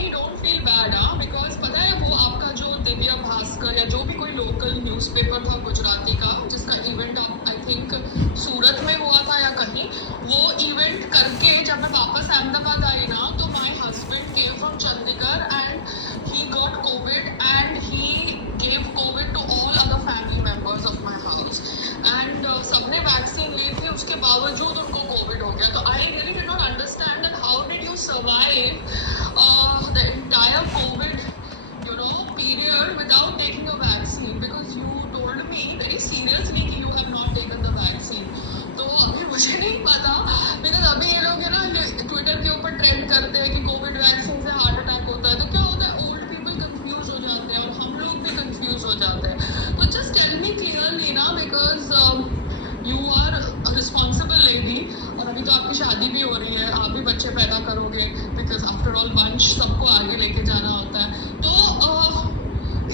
Mummy don't feel bad because पता है वो आपका जो दिव्य भास्कर या जो भी कोई लोकल न्यूज़पेपर था गुजराती का जिसका इवेंट आई थिंक सूरत में हुआ था या कहीं, वो इवेंट करके जब मैं वापस अहमदाबाद आई ना तो my husband came from Chandigarh and he got covid and he gave covid to all other family members of my house and सबने वैक्सीन ली थी, उसके बावजूद उनको कोविड हो गया. तो I really did not understand that how did you survive the entire COVID, period without taking a vaccine because you told me very seriously कि you have not taken the vaccine. तो अभी मुझे नहीं पता because अभी ये लोग है ना ट्विटर के ऊपर ट्रेंड करते हैं कि कोविड वैक्सीन से हार्ट अटैक होता है. तो क्या होता है, ओल्ड पीपल कंफ्यूज हो जाते हैं और हम लोग भी कंफ्यूज हो जाते हैं. तो जस्ट टेल मी क्लियरली ना because you are responsible lady और अभी तो आपकी शादी भी हो रही है, आप भी बच्चे पैदा करोगे बिकॉज आफ्टर ऑल वंश सबको आगे लेके जाना होता है. तो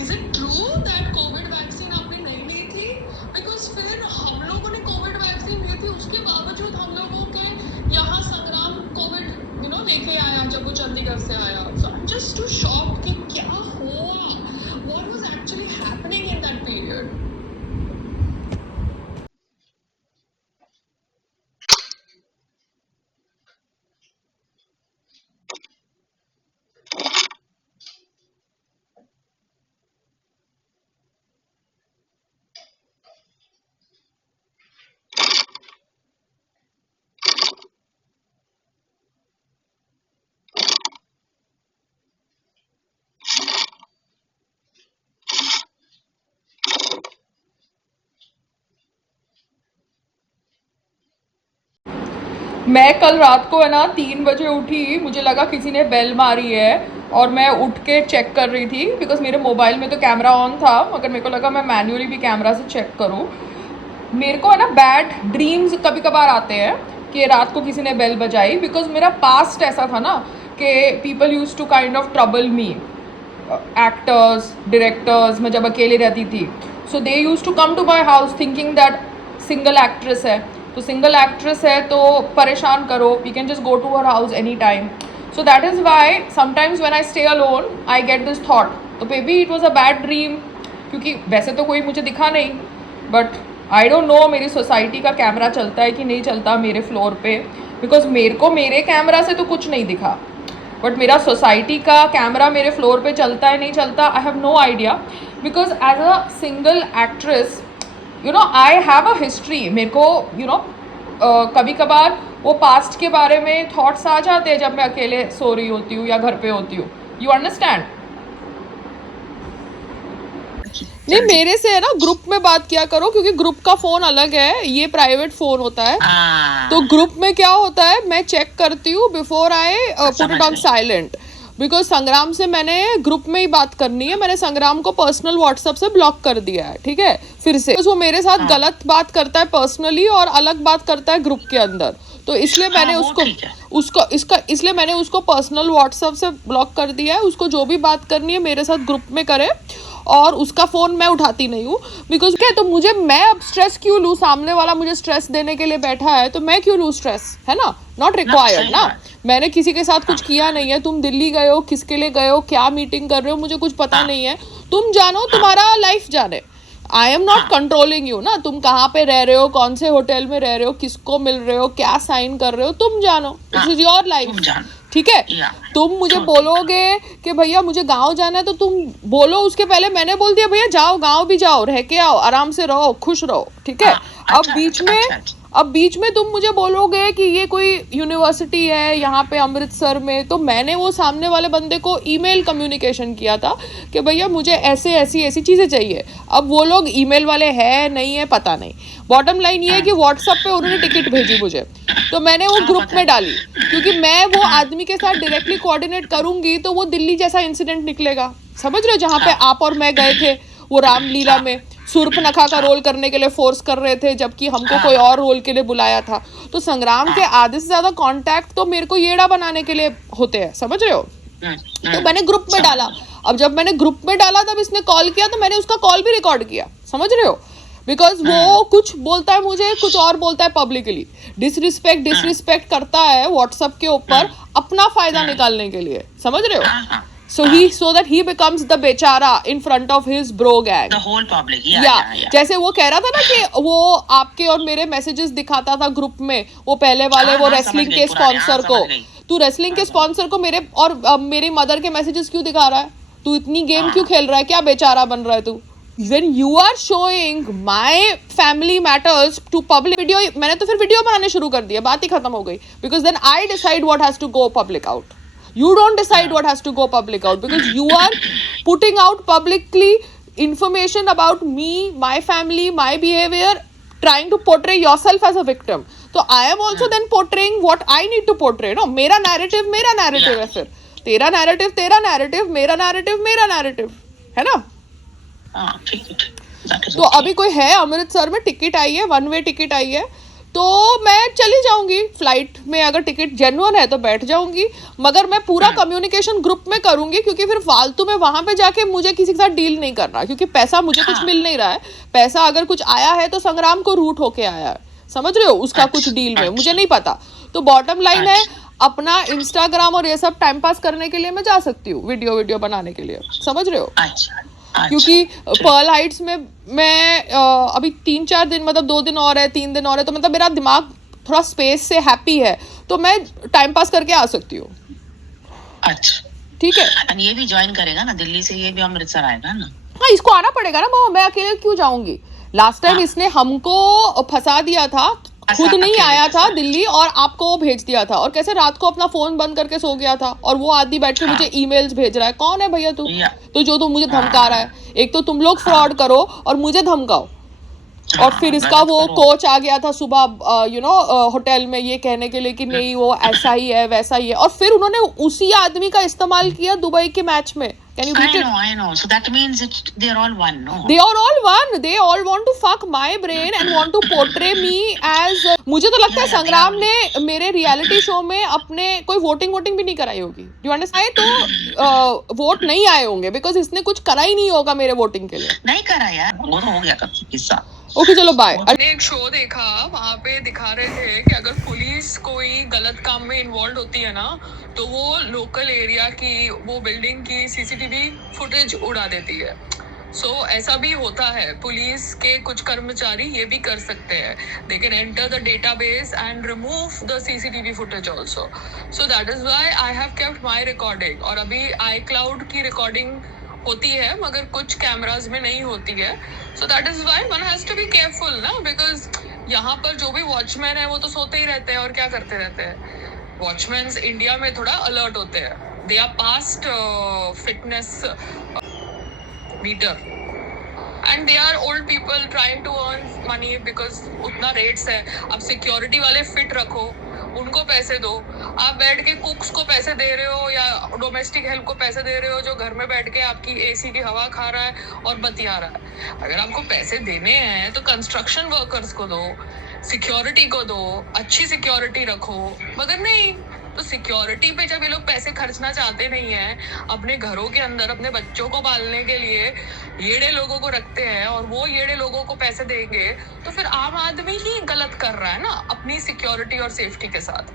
is it true that Covid vaccine आपने नहीं ली थी? बिकॉज फिर हम लोगों ने कोविड वैक्सीन ली थी, उसके बावजूद हम लोगों के यहाँ संग्राम कोविड लेके आया जब वो चंडीगढ़ से आया. So I am just too shocked कि क्या हुआ, what was actually happening in that period. मैं कल रात को है ना 3 बजे उठी, मुझे लगा किसी ने बेल मारी है और मैं उठ के चेक कर रही थी बिकॉज मेरे मोबाइल में तो कैमरा ऑन था, मगर मेरे को लगा मैं मैन्युअली भी कैमरा से चेक करूँ. मेरे को है ना बैड ड्रीम्स कभी कभार आते हैं कि रात को किसी ने बेल बजाई, बिकॉज मेरा पास्ट ऐसा था ना कि people use to kind of trouble me, actors directors, मैं जब अकेले रहती थी. So they use to come to my house thinking that single actress है, तो सिंगल एक्ट्रेस है तो परेशान करो, you can just go to her house any time. So that is why sometimes when I stay alone I get this thought. तो maybe it was a bad dream, क्योंकि वैसे तो कोई मुझे दिखा नहीं, बट आई डोंट नो मेरी society का कैमरा चलता है कि नहीं चलता मेरे फ्लोर पे, बिकॉज मेरे को मेरे कैमरा से तो कुछ नहीं दिखा, बट मेरा सोसाइटी का कैमरा मेरे फ्लोर पे चलता है नहीं चलता, I have no idea. Because as a single actress I have a history. मेरे को कभी कभार वो पास्ट के बारे में थॉट्स आ जाते हैं जब मैं अकेले सो रही होती हूँ या घर पे होती हूँ. You understand? नहीं, मेरे से है ना ग्रुप में बात किया करो, क्योंकि ग्रुप का फोन अलग है, ये प्राइवेट फोन होता है. तो ग्रुप में क्या होता है, मैं चेक करती हूँ before I put it on silent, because संग्राम से मैंने ग्रुप में ही बात करनी है. मैंने संग्राम को पर्सनल व्हाट्सएप से ब्लॉक कर दिया है, ठीक है, फिर से. वो मेरे साथ गलत बात करता है पर्सनली और अलग बात करता है ग्रुप के अंदर, तो इसलिए मैंने इसलिए मैंने उसको पर्सनल व्हाट्सएप से ब्लॉक कर दिया है. उसको जो भी बात करनी है मेरे साथ ग्रुप में करे, और उसका फ़ोन मैं उठाती नहीं हूँ. बिकॉज क्या, तो मैं अब स्ट्रेस क्यों लूँ? सामने वाला मुझे स्ट्रेस देने के लिए बैठा है, तो मैं क्यों लूँ स्ट्रेस, है ना? नॉट रिक्वायर्ड ना. मैंने किसी के साथ कुछ किया नहीं है. तुम दिल्ली गए हो, किसके लिए गए हो, क्या मीटिंग कर रहे हो, मुझे कुछ पता नहीं है. तुम जानो, तुम्हारा लाइफ जाने. I am not controlling you ना. तुम कहाँ पे रह रहे हो, कौन से होटल में रह रहे हो, किसको मिल रहे हो, क्या साइन कर रहे हो, तुम जानो. इट इज योर लाइफ, ठीक है. तुम मुझे बोलोगे कि भैया मुझे गांव जाना है, तो तुम बोलो. उसके पहले मैंने बोल दिया भैया जाओ, गांव भी जाओ, रह के आओ, आराम से रहो, खुश रहो, ठीक है. अब बीच में तुम मुझे बोलोगे कि ये कोई यूनिवर्सिटी है यहाँ पे अमृतसर में, तो मैंने वो सामने वाले बंदे को ईमेल कम्युनिकेशन किया था कि भैया मुझे ऐसी चीज़ें चाहिए. अब वो लोग ईमेल वाले हैं नहीं है पता नहीं. बॉटम लाइन ये है कि व्हाट्सएप पे उन्होंने टिकट भेजी मुझे, तो मैंने वो ग्रुप में डाली, क्योंकि मैं वो आदमी के साथ डायरेक्टली कोऑर्डिनेट करूंगी तो वो दिल्ली जैसा इंसिडेंट निकलेगा. समझ रहे हो? जहाँ पे आप और मैं गए थे वो रामलीला में, सूर्पनखा का रोल करने के लिए फोर्स कर रहे थे, जबकि हमको कोई और रोल के लिए बुलाया था. तो संग्राम के आधे से ज्यादा कांटेक्ट तो मेरे को येड़ा बनाने के लिए होते हैं, समझ रहे हो? तो मैंने ग्रुप में डाला. अब जब मैंने ग्रुप में डाला तब इसने कॉल किया, तो मैंने उसका कॉल भी रिकॉर्ड किया, समझ रहे हो? बिकॉज वो कुछ बोलता है मुझे, कुछ और बोलता है पब्लिकली, डिसरिस्पेक्ट करता है व्हाट्सएप के ऊपर अपना फायदा निकालने के लिए, समझ रहे हो? So that he becomes the बेचारा in front of his bro gang. The whole public, yeah. जैसे वो कह रहा था ना कि वो आपके और मेरे मैसेजेस दिखाता था ग्रुप में, वो पहले वाले वो रेसलिंग के स्पॉन्सर को, तू रेसलिंग के स्पॉन्सर को मेरे और मेरी मदर के मैसेजेस क्यों दिखा रहा है? तू इतनी गेम क्यों खेल रहा है? क्या बेचारा बन रहा है तू? When you are showing my family matters to public video, मैंने तो फिर वीडियो बनाने शुरू कर दिया, बात ही खत्म हो गई, because then I decide what has to go public out. You don't decide what has to go public out, because you are putting out publicly information about me, my family, my behavior, trying to portray yourself as a victim. So I am also then portraying what I need to portray. No, मेरा narrative है फिर, तेरा narrative, मेरा narrative, है ना? तो अभी कोई है अमृतसर में, टिकट आई है, 1 वे टिकट आई है, तो मैं चली जाऊंगी फ्लाइट में, अगर टिकट जेन्युइन है तो बैठ जाऊंगी, मगर मैं पूरा कम्युनिकेशन ग्रुप में करूंगी, क्योंकि फिर फालतू में वहां पे जाके मुझे किसी के साथ डील नहीं करना, क्योंकि पैसा मुझे कुछ मिल नहीं रहा है। पैसा अगर कुछ आया है तो संग्राम को रूट होके आया है, समझ रहे हो? उसका कुछ डील में मुझे नहीं पता। तो बॉटम लाइन है, अपना इंस्टाग्राम और ये सब टाइम पास करने के लिए मैं जा सकती हूँ, वीडियो बनाने के लिए, समझ रहे हो? क्योंकि पर्ल हाइट्स में मैं अभी 3-4 दिन, मतलब 2 दिन और है, 3 दिन और है, तो मतलब मेरा दिमाग थोड़ा स्पेस से हैप्पी है, तो मैं टाइम पास करके आ सकती हूँ। अच्छा, ठीक है। और ये भी ज्वाइन करेगा ना दिल्ली से, ये भी अमृतसर आएगा ना? हाँ, इसको आना पड़ेगा ना, मैं अकेले क्यों जाऊंगी? लास्ट टाइम इसने हमको फंसा दिया था, खुद नहीं आया था दिल्ली और आपको वो भेज दिया था, और कैसे रात को अपना फोन बंद करके सो गया था, और वो आदमी बैठ के मुझे ईमेल्स भेज रहा है। कौन है भैया तू? तो जो तुम मुझे धमका रहा है, एक तो तुम लोग फ्रॉड करो और मुझे धमकाओ, और फिर इसका वो कोच आ गया था सुबह होटल में ये कहने के लिए कि नहीं वो ऐसा ही है वैसा ही है, और फिर उन्होंने उसी आदमी का इस्तेमाल किया दुबई के मैच में। Can you beat it? I know. So that means they are all one, no? They are all one. They all want to fuck my brain and want to portray me as. मुझे तो लगता है संग्राम ने मेरे reality show में अपने कोई वोटिंग भी नहीं कराई होगी। Do you understand? तो वोट नहीं आए होंगे, बिकॉज इसने कुछ करा ही नहीं होगा मेरे वोटिंग के लिए। नहीं करा यार, वो तो हो गया कब किस्सा। ओके चलो बाय। मैंने एक शो देखा, वहाँ पे दिखा रहे थे कि अगर पुलिस कोई गलत काम में इन्वॉल्व होती है ना, तो वो लोकल एरिया की, वो बिल्डिंग की सीसीटीवी फुटेज उड़ा देती है। सो ऐसा भी होता है, पुलिस के कुछ कर्मचारी ये भी कर सकते हैं, they can enter the database and remove the CCTV footage also. So that is why I have kept my recording. और अभी iCloud की रिकॉर्डिंग होती है, मगर कुछ कैमराज में नहीं होती है। So that is why one has to be careful ना, बिकॉज यहाँ पर जो भी वॉचमैन है वो तो सोते ही रहते हैं और क्या करते रहते हैं। वॉचमैन इंडिया में थोड़ा अलर्ट होते हैं, they are past fitness meter and they are old people trying to earn money, because उतना रेट्स है। अब सिक्योरिटी वाले फिट रखो, उनको पैसे दो, आप बैठ के कुक्स को पैसे दे रहे हो या डोमेस्टिक हेल्प को पैसे दे रहे हो, जो घर में बैठ के आपकी एसी की हवा खा रहा है और बतिया रहा है। अगर आपको पैसे देने हैं तो कंस्ट्रक्शन वर्कर्स को दो, सिक्योरिटी को दो, अच्छी सिक्योरिटी रखो। मगर नहीं, तो सिक्योरिटी पे जब ये लोग पैसे खर्चना चाहते नहीं है, अपने घरों के अंदर अपने बच्चों को पालने के लिए येड़े लोगों को रखते हैं और वो येड़े लोगों को पैसे देंगे, तो फिर आम आदमी ही गलत कर रहा है ना अपनी सिक्योरिटी और सेफ्टी के साथ।